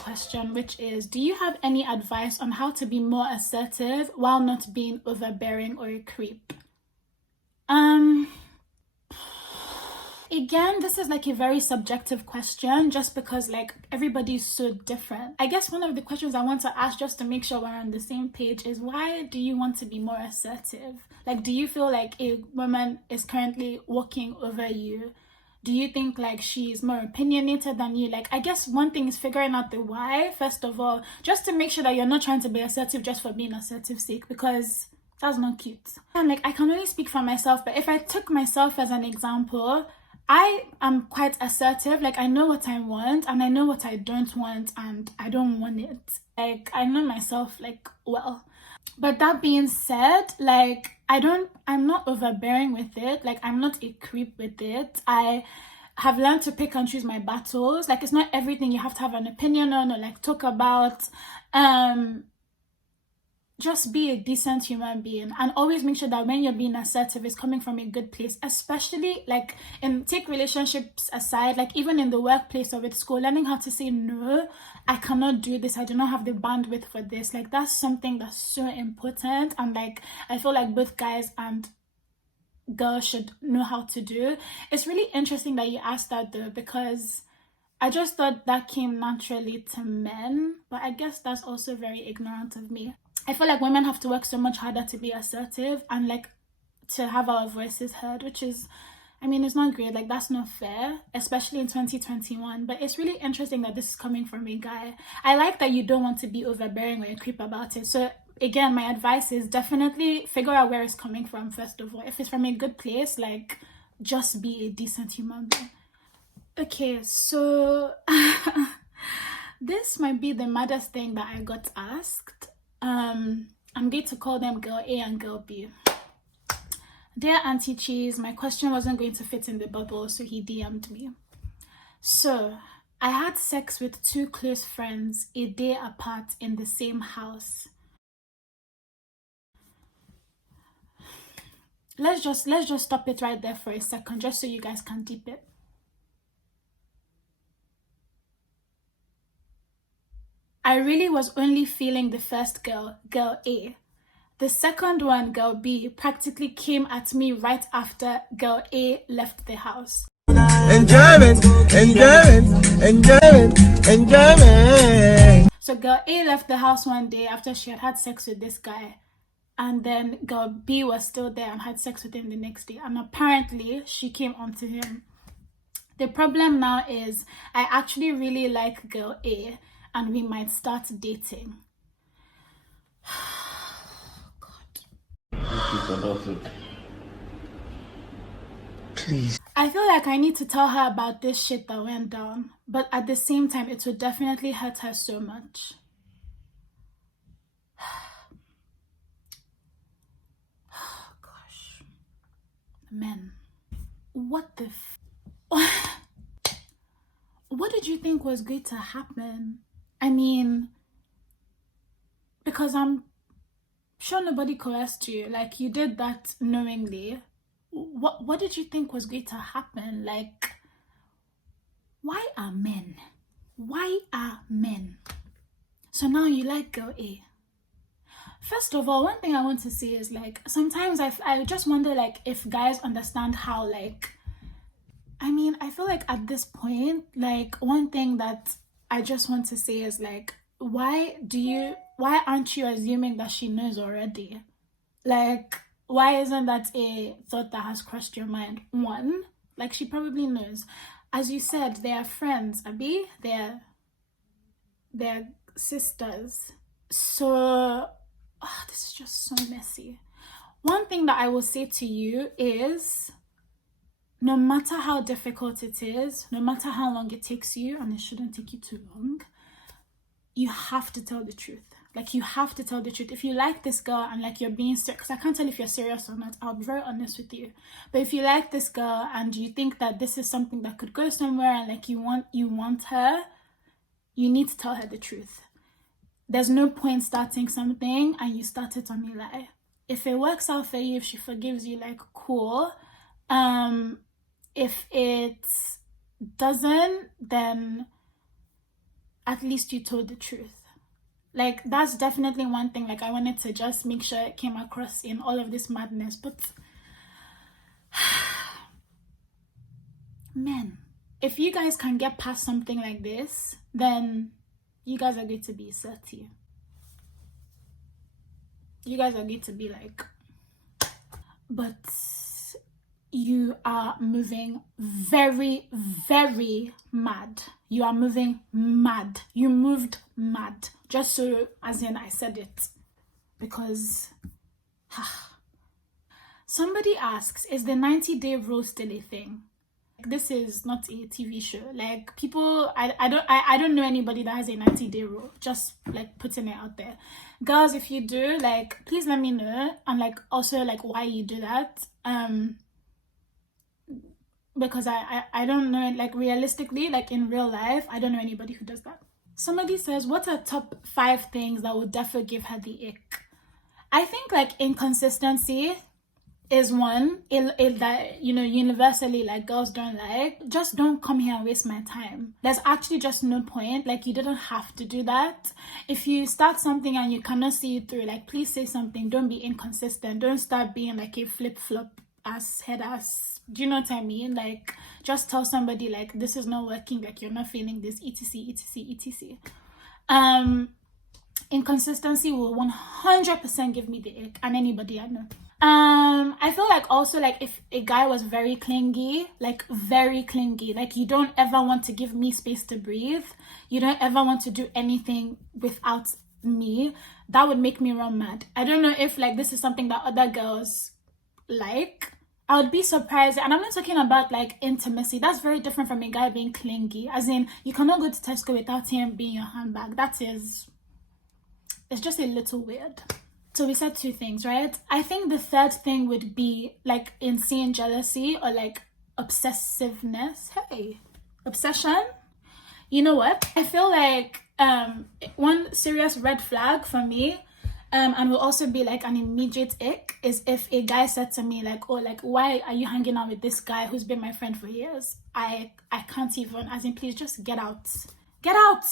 question, which is, do you have any advice on how to be more assertive while not being overbearing or a creep? Again, this is like a very subjective question just because like everybody's so different. I guess one of the questions I want to ask just to make sure we're on the same page is, why do you want to be more assertive? Like, do you feel like a woman is currently walking over you? Do you think like she's more opinionated than you? Like, I guess one thing is figuring out the why, first of all, just to make sure that you're not trying to be assertive just for being assertive's sake, because that's not cute. And like, I can only speak for myself, but if I took myself as an example, I am quite assertive. Like, I know what I want and I know what I don't want, and I don't want it. Like, I know myself like well. But that being said, like, I'm not overbearing with it. Like, I'm not a creep with it. I have learned to pick and choose my battles. Like, it's not everything you have to have an opinion on or like talk about. Just be a decent human being, and always make sure that when you're being assertive, it's coming from a good place, especially like take relationships aside, like even in the workplace or with school, learning how to say no, I cannot do this, I do not have the bandwidth for this. Like, that's something that's so important, and like I feel like both guys and girls should know how to do. It's really interesting that you asked that though, because I just thought that came naturally to men, but I guess that's also very ignorant of me. I feel like women have to work so much harder to be assertive and like to have our voices heard, which is, I mean, it's not great. Like, that's not fair, especially in 2021. But it's really interesting that this is coming from a guy. I like that you don't want to be overbearing or a creep about it. So again, my advice is definitely figure out where it's coming from, first of all. If it's from a good place, like, just be a decent human being. Okay, so this might be the maddest thing that I got asked. I'm going to call them girl A and girl B. Dear Aunty Cheese, my question wasn't going to fit in the bubble, so he DM'd me. So, I had sex with 2 close friends a day apart in the same house. Let's just stop it right there for a second, just so you guys can deep it. I really was only feeling the first girl A. The second one, girl B, practically came at me right after girl A left the house. Enjoyment. So girl A left the house one day after she had sex with this guy. And then girl B was still there and had sex with him the next day. And apparently she came onto him. The problem now is I actually really like girl A, and we might start dating. God. Please. I feel like I need to tell her about this shit that went down, but at the same time, it would definitely hurt her so much. Gosh. Men. What the What did you think was going to happen? I mean, because I'm sure nobody coerced you. Like, you did that knowingly. What did you think was going to happen? Like, why are men? So now you like girl A. First of all, one thing I want to say is, like, sometimes I just wonder, like, if guys understand how, like, I mean, I feel like at this point, like, one thing that I just want to say is, like, why aren't you assuming that she knows already? Like, why isn't that a thought that has crossed your mind? One, like, she probably knows. As you said, they are friends, Abi. They're sisters. So, this is just so messy. One thing that I will say to you is, no matter how difficult it is, no matter how long it takes you, and it shouldn't take you too long, you have to tell the truth. Like, you have to tell the truth. If you like this girl and like you're being serious, because I can't tell if you're serious or not, I'll be very honest with you. But if you like this girl and you think that this is something that could go somewhere and like you want her, you need to tell her the truth. There's no point starting something and you start it on a lie. If it works out for you, if she forgives you, like, cool. If it doesn't, then at least you told the truth. Like, that's definitely one thing, like, I wanted to just make sure it came across in all of this madness. But men, if you guys can get past something like this, then you guys are going to be 30. You guys are going to be like, but you are moving very, very mad. You are moving mad. You moved mad. Just so, as in I said it. Because somebody asks, is the 90-day rule still a thing? This is not a TV show. Like, people, I don't know anybody that has a 90-day rule. Just like putting it out there. Girls, if you do, like, please let me know, and like also like why you do that. Because I don't know, like, realistically, like in real life, I don't know anybody who does that. Somebody says, what are top 5 things that would definitely give her the ick? I think like inconsistency is one that, you know, universally, like, girls don't like. Just don't come here and waste my time. There's actually just no point. Like, you didn't have to do that. If you start something and you cannot see it through, like, please say something. Don't be inconsistent. Don't start being like a flip-flop ass head ass. Do you know what I mean? Like, just tell somebody, like, this is not working, like, you're not feeling this, etc. Inconsistency will 100% give me the ick, and anybody I know. I feel like also, like, if a guy was very clingy, like you don't ever want to give me space to breathe, you don't ever want to do anything without me, that would make me run mad. I don't know if, like, this is something that other girls like. I would be surprised, and I'm not talking about like intimacy. That's very different from a guy being clingy. As in, you cannot go to Tesco without him being your handbag. It's just a little weird. So we said 2 things, right? I think the third thing would be like insane jealousy or like obsessiveness. Hey, obsession. You know what? I feel like one serious red flag for me, and will also be like an immediate ick, is if a guy said to me like, oh, like, why are you hanging out with this guy who's been my friend for years? I can't even, as in, please just get out. Get out.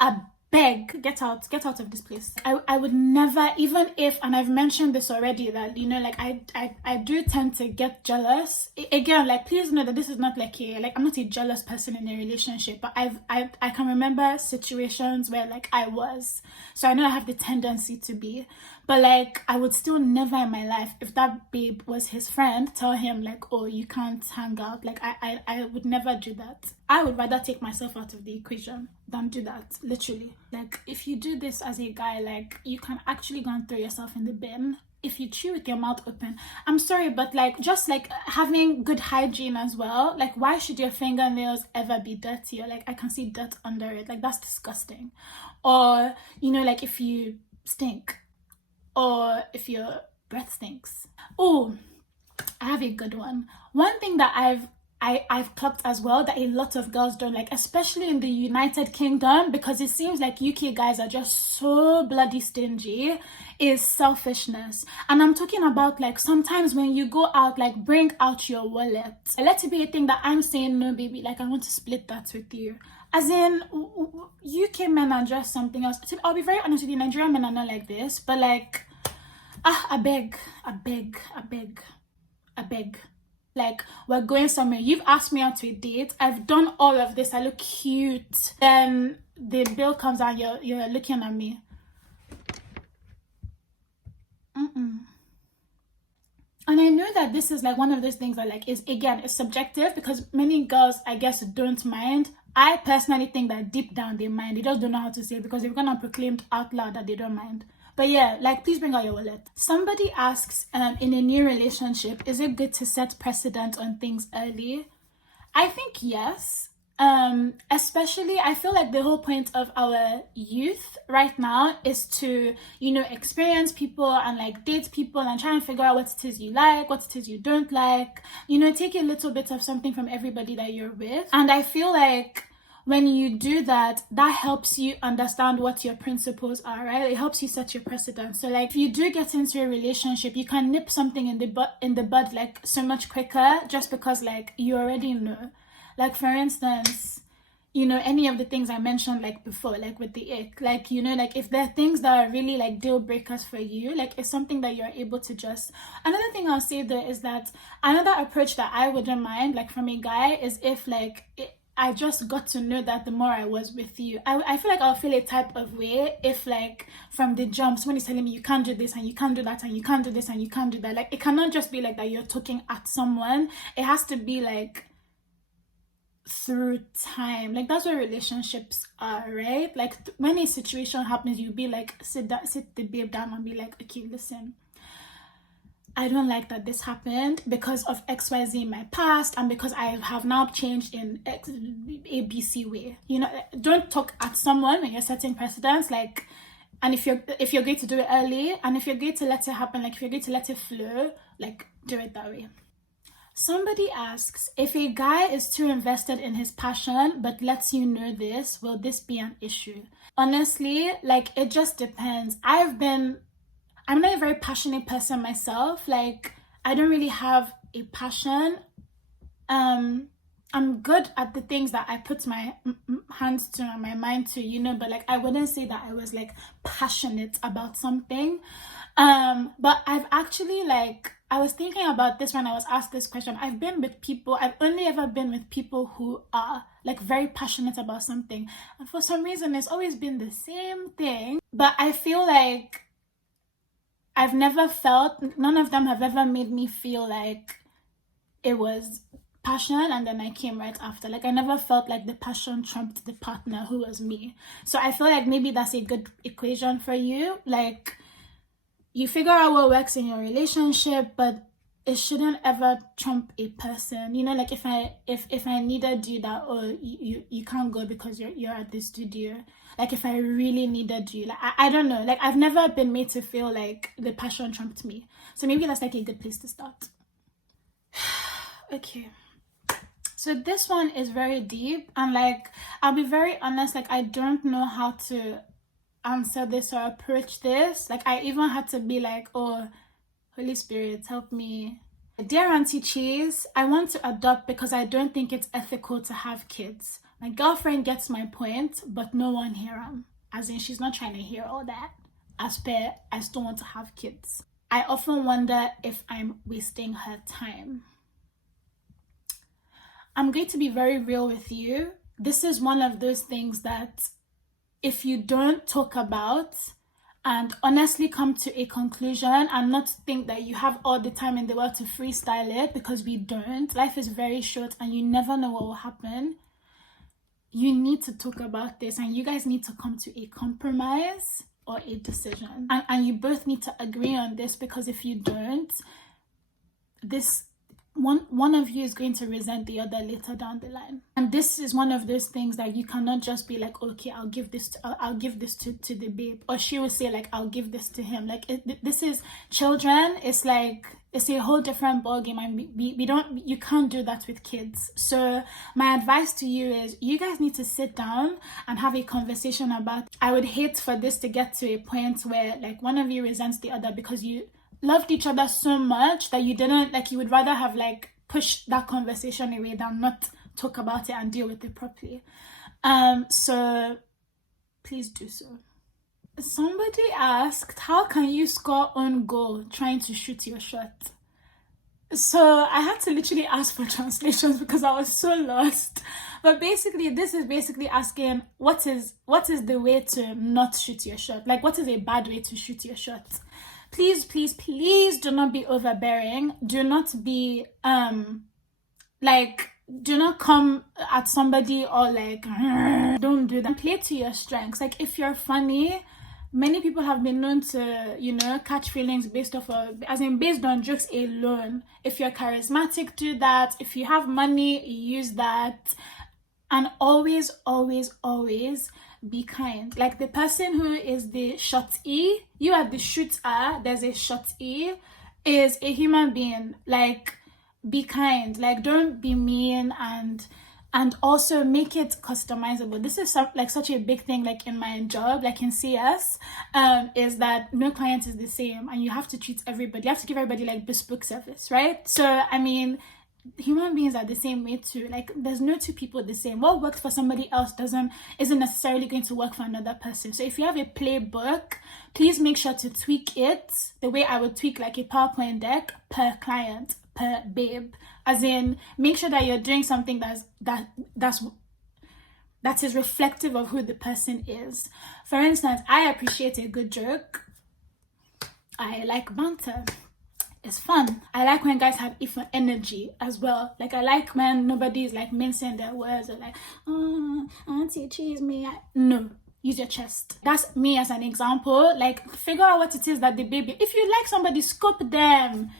I beg, get out of this place. I would never, even if, and I've mentioned this already, that, you know, like, I do tend to get jealous. Again, like, please know that this is not like I'm not a jealous person in a relationship, but I can remember situations where, like, I was. So I know I have the tendency to be, but like, I would still never in my life, if that babe was his friend, tell him like, oh, you can't hang out. Like, I would never do that. I would rather take myself out of the equation than do that, literally. Like, if you do this as a guy, like, you can actually go and throw yourself in the bin. If you chew with your mouth open, I'm sorry, but like, just like having good hygiene as well. Like, why should your fingernails ever be dirty? Or like, I can see dirt under it. Like, that's disgusting. Or, you know, like, if you stink, or if your breath stinks. Oh, I have a good one. One thing that I've clocked as well that a lot of girls don't like, especially in the United Kingdom, because it seems like UK guys are just so bloody stingy, is selfishness. And I'm talking about, like, sometimes when you go out, like, bring out your wallet. Let it be a thing that I'm saying, no, baby, like, I want to split that with you. As in, UK men are just something else. I'll be very honest with you, Nigerian men are not like this, but like, I beg. Like, we're going somewhere, you've asked me out to a date, I've done all of this, I look cute, then the bill comes out, you're looking at me. And I know that this is like one of those things that, like, is, again, it's subjective, because many girls, I guess, don't mind. I personally think that deep down they mind. They just don't know how to say it, because they've gone and proclaimed out loud that they don't mind. But yeah, like, please bring out your wallet. Somebody asks, in a new relationship, is it good to set precedent on things early? I think yes. Especially, I feel like the whole point of our youth right now is to, you know, experience people and like date people and try and figure out what it is you like, what it is you don't like, you know, take a little bit of something from everybody that you're with. And I feel like when you do that, that helps you understand what your principles are, right? It helps you set your precedent. So like, if you do get into a relationship, you can nip something in the bud like so much quicker, just because like you already know. Like, for instance, you know, any of the things I mentioned like before, like with the ick, like, you know, like if there are things that are really like deal breakers for you, like it's something that you're able to just. Another thing I'll say though is that another approach that I wouldn't mind like from a guy is if like I just got to know that the more I was with you, I feel like I'll feel a type of way if like from the jump someone is telling me you can't do this and you can't do that and you can't do this and you can't do that. Like it cannot just be like that you're talking at someone. It has to be like through time. Like that's what relationships are, right? Like when a situation happens, you be like sit the babe down and be like, okay, listen, I don't like that this happened because of XYZ in my past and because I have now changed in ABC way. You know, don't talk at someone when you're setting precedents, like, and if you're going to do it early, and if you're going to let it happen, like if you're going to let it flow, like do it that way. Somebody asks, if a guy is too invested in his passion but lets you know this, will this be an issue? Honestly, like it just depends. I'm not a very passionate person myself. Like I don't really have a passion. I'm good at the things that I put my hands to and my mind to, you know, but like I wouldn't say that I was like passionate about something. But I've actually like, I was thinking about this when I was asked this question. I've only ever been with people who are like very passionate about something. And for some reason, it's always been the same thing. But I feel like none of them have ever made me feel like it was passion and then I came right after. Like I never felt like the passion trumped the partner who was me. So I feel like maybe that's a good equation for you. Like you figure out what works in your relationship, but it shouldn't ever trump a person. You know, like if I needed you that, oh, you can't go because you're at the studio. Like if I really needed you, like I don't know, like I've never been made to feel like the passion trumped me. So maybe that's like a good place to start. Okay. So this one is very deep, and like I'll be very honest, like I don't know how to answer this or approach this. Like I even had to be like, oh, Holy Spirit, help me. Dear Aunty Cheese, I want to adopt because I don't think it's ethical to have kids. My girlfriend gets my point, but no one hear as in she's not trying to hear all that. As per, I still want to have kids. I often wonder if I'm wasting her time. I'm going to be very real with you. This is one of those things that if you don't talk about and honestly come to a conclusion and not think that you have all the time in the world to freestyle it, because we don't. Life is very short and you never know what will happen. You need to talk about this and you guys need to come to a compromise or a decision. And you both need to agree on this, because if you don't, this one of you is going to resent the other later down the line. And this is one of those things that you cannot just be like, okay, I'll give this to the babe, or she will say like, I'll give this to him. Like this is children. It's like, it's a whole different ballgame, and you can't do that with kids. So my advice to you is you guys need to sit down and have a conversation about. I would hate for this to get to a point where like one of you resents the other because you loved each other so much that you didn't, like, you would rather have like pushed that conversation away than not talk about it and deal with it properly. So please do so. Somebody asked, how can you score on goal trying to shoot your shot? So I had to literally ask for translations because I was so lost. But basically, this is basically asking, what is the way to not shoot your shot? Like, what is a bad way to shoot your shot? Please, please, please do not be overbearing. Do not be, do not come at somebody or like, don't do that. Play to your strengths. Like, if you're funny, many people have been known to, you know, catch feelings based on jokes alone. If you're charismatic, do that. If you have money, use that. And always, always, always be kind. Like the person who is the shotty, you are the shooter, there's a shotty, is a human being. Like, be kind. Like, don't be mean, and also make it customizable. This is such a big thing, like in my job, like in CS, is that no client is the same, and you have to treat everybody, you have to give everybody like bespoke service, right? So I mean, human beings are the same way too. Like, there's no two people the same. What works for somebody else isn't necessarily going to work for another person. So if you have a playbook, please make sure to tweak it the way I would tweak like a PowerPoint deck per client, per babe. As in, make sure that you're doing something that is reflective of who the person is. For instance, I appreciate a good joke. I like banter. It's fun. I like when guys have energy as well. Like, I like when nobody is like mincing their words or like, oh, Aunty, cheese me. No, use your chest. That's me as an example. Like, figure out what it is that the baby. If you like somebody, scope them.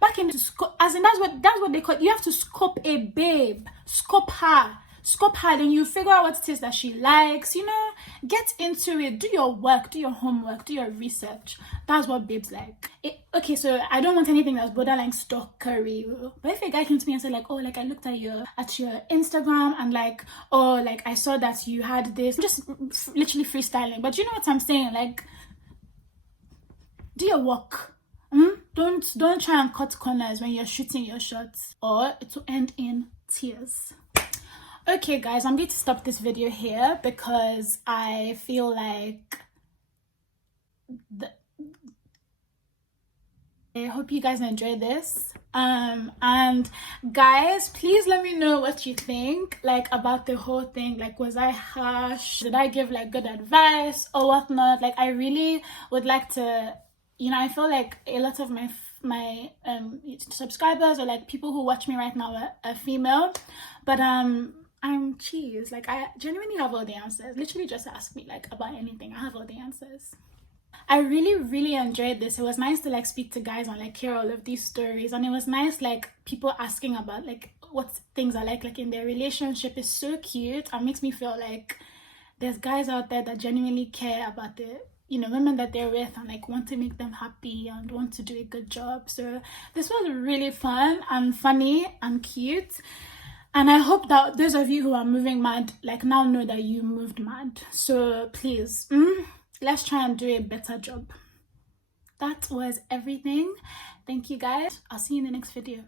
Back into scope. As in, that's what they call. You have to scope a babe. Scope her. Scope her, then you figure out what it is that she likes, you know, get into it, do your work, do your homework, do your research. That's what babes like. Okay, so I don't want anything that's borderline stalkery, but if a guy came to me and said like, oh, like I looked at your Instagram and like, oh, like I saw that you had this, just literally freestyling, but you know what I'm saying, like, do your work. Don't try and cut corners when you're shooting your shots, or it will end in tears. Okay guys, I'm going to stop this video here because I feel like I hope you guys enjoy this. And guys, please let me know what you think, like, about the whole thing. Like, was I harsh? Did I give like good advice or whatnot? Like, I really would like to, you know, I feel like a lot of my subscribers or like people who watch me right now are female, but I'm cheese. Like, I genuinely have all the answers. Literally just ask me like about anything. I have all the answers. I really enjoyed this. It was nice to like speak to guys and like hear all of these stories, and it was nice like people asking about like what things are like in their relationship. Is so cute and makes me feel like there's guys out there that genuinely care about the, you know, women that they're with and like want to make them happy and want to do a good job. So this was really fun and funny and cute. And I hope that those of you who are moving mad, like, now know that you moved mad. So please, let's try and do a better job. That was everything. Thank you guys. I'll see you in the next video.